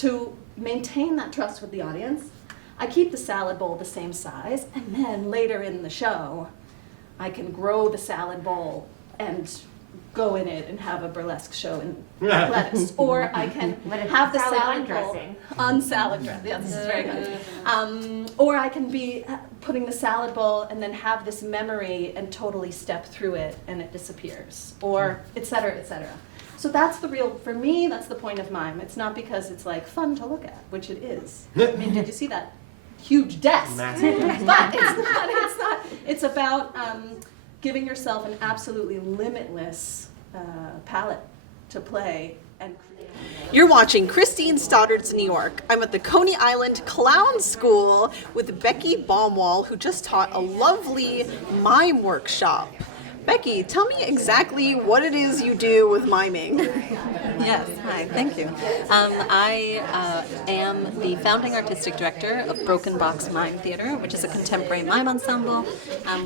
to maintain that trust with the audience, I keep the salad bowl the same size, and then later in the show, I can grow the salad bowl and go in it and have a burlesque show in lettuce. Or I can have the salad bowl on salad dressing. Yeah, this is very good. Or I can be putting the salad bowl and then have this memory and totally step through it and it disappears. Or et cetera, et cetera. So that's the real, for me, that's the point of mime. It's not because it's like fun to look at, which it is. I mean, did you see that huge desk? But it's not. It's about giving yourself an absolutely limitless palette to play and create. You're watching Christine Stoddard's New York. I'm at the Coney Island Clown Skool with Becky Baumwoll, who just taught a lovely mime workshop. Becky, tell me exactly what it is you do with miming. Yes, hi, thank you. I am the founding artistic director of Broken Box Mime Theater, which is a contemporary mime ensemble.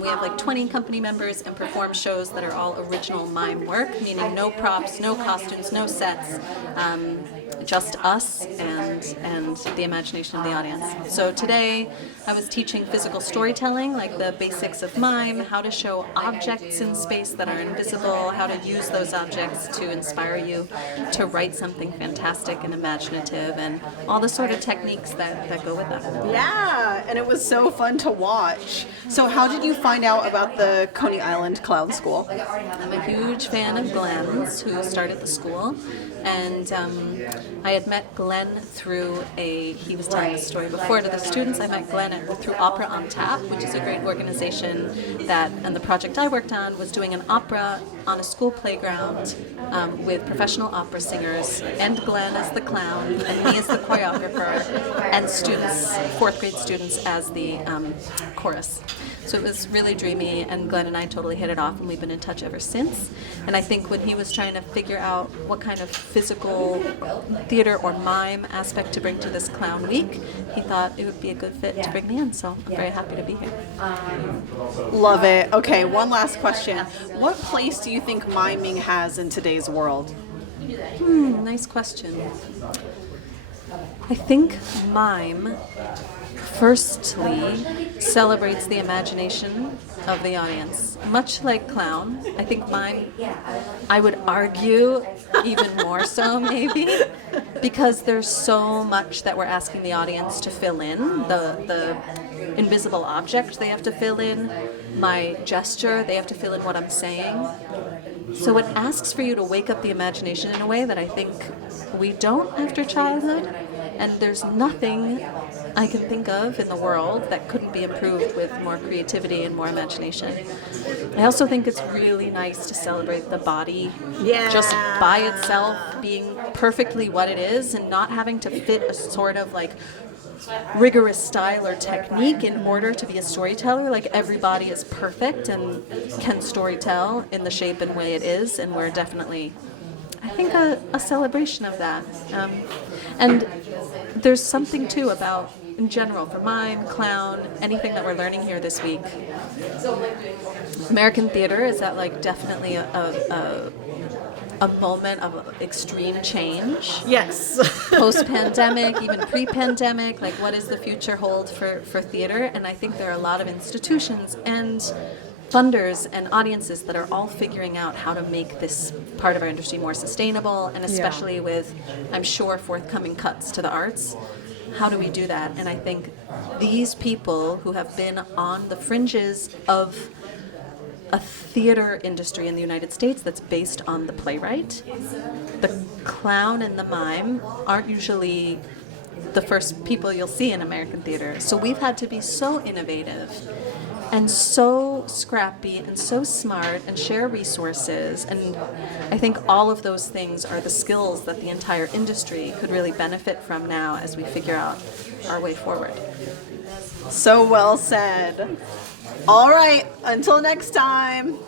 We have like 20 company members and perform shows that are all original mime work, meaning no props, no costumes, no sets, just us and the imagination of the audience. So today I was teaching physical storytelling, like the basics of mime, how to show objects in space that are invisible, how to use those objects to inspire you to write something fantastic and imaginative, and all the sort of techniques that go with that. Yeah, and it was so fun to watch. So how did you find out about the Coney Island Clown Skool? I'm a huge fan of Glenn's, who started the school, and I had met Glenn through he was telling this story before to the students. I met Glenn through Opera on Tap, which is a great organization and the project I worked on was doing an opera on a school playground with professional opera singers, and Glenn as the clown, and me as the choreographer, and students, fourth grade students as the chorus. So it was really dreamy, and Glenn and I totally hit it off, and we've been in touch ever since. And I think when he was trying to figure out what kind of physical theater or mime aspect to bring to this clown week, he thought it would be a good fit to bring me in, so I'm very happy to be here. Love it. Okay, one last question. What place do you think miming has in today's world? Nice question. I think mime firstly celebrates the imagination of the audience. Much like clown, I think mime, I would argue even more so maybe, because there's so much that we're asking the audience to fill in. The invisible object they have to fill in, my gesture, they have to fill in what I'm saying. So it asks for you to wake up the imagination in a way that I think we don't after childhood, and there's nothing I can think of in the world that couldn't be improved with more creativity and more imagination. I also think it's really nice to celebrate the body just by itself being perfectly what it is and not having to fit a sort of like rigorous style or technique in order to be a storyteller. Like everybody is perfect and can storytell in the shape and way it is, and we're definitely, I think, a celebration of that. And there's something too about, in general, for mime, clown, anything that we're learning here this week. American theater is at like definitely a moment of extreme change. Yes. Post-pandemic, even pre-pandemic, like what does the future hold for theater? And I think there are a lot of institutions and funders and audiences that are all figuring out how to make this part of our industry more sustainable, and especially with, I'm sure, forthcoming cuts to the arts. How do we do that? And I think these people who have been on the fringes of a theater industry in the United States that's based on the playwright, the clown and the mime aren't usually the first people you'll see in American theater. So we've had to be so innovative and so scrappy and so smart and share resources, and I think all of those things are the skills that the entire industry could really benefit from now as we figure out our way forward. So well said. All right, until next time.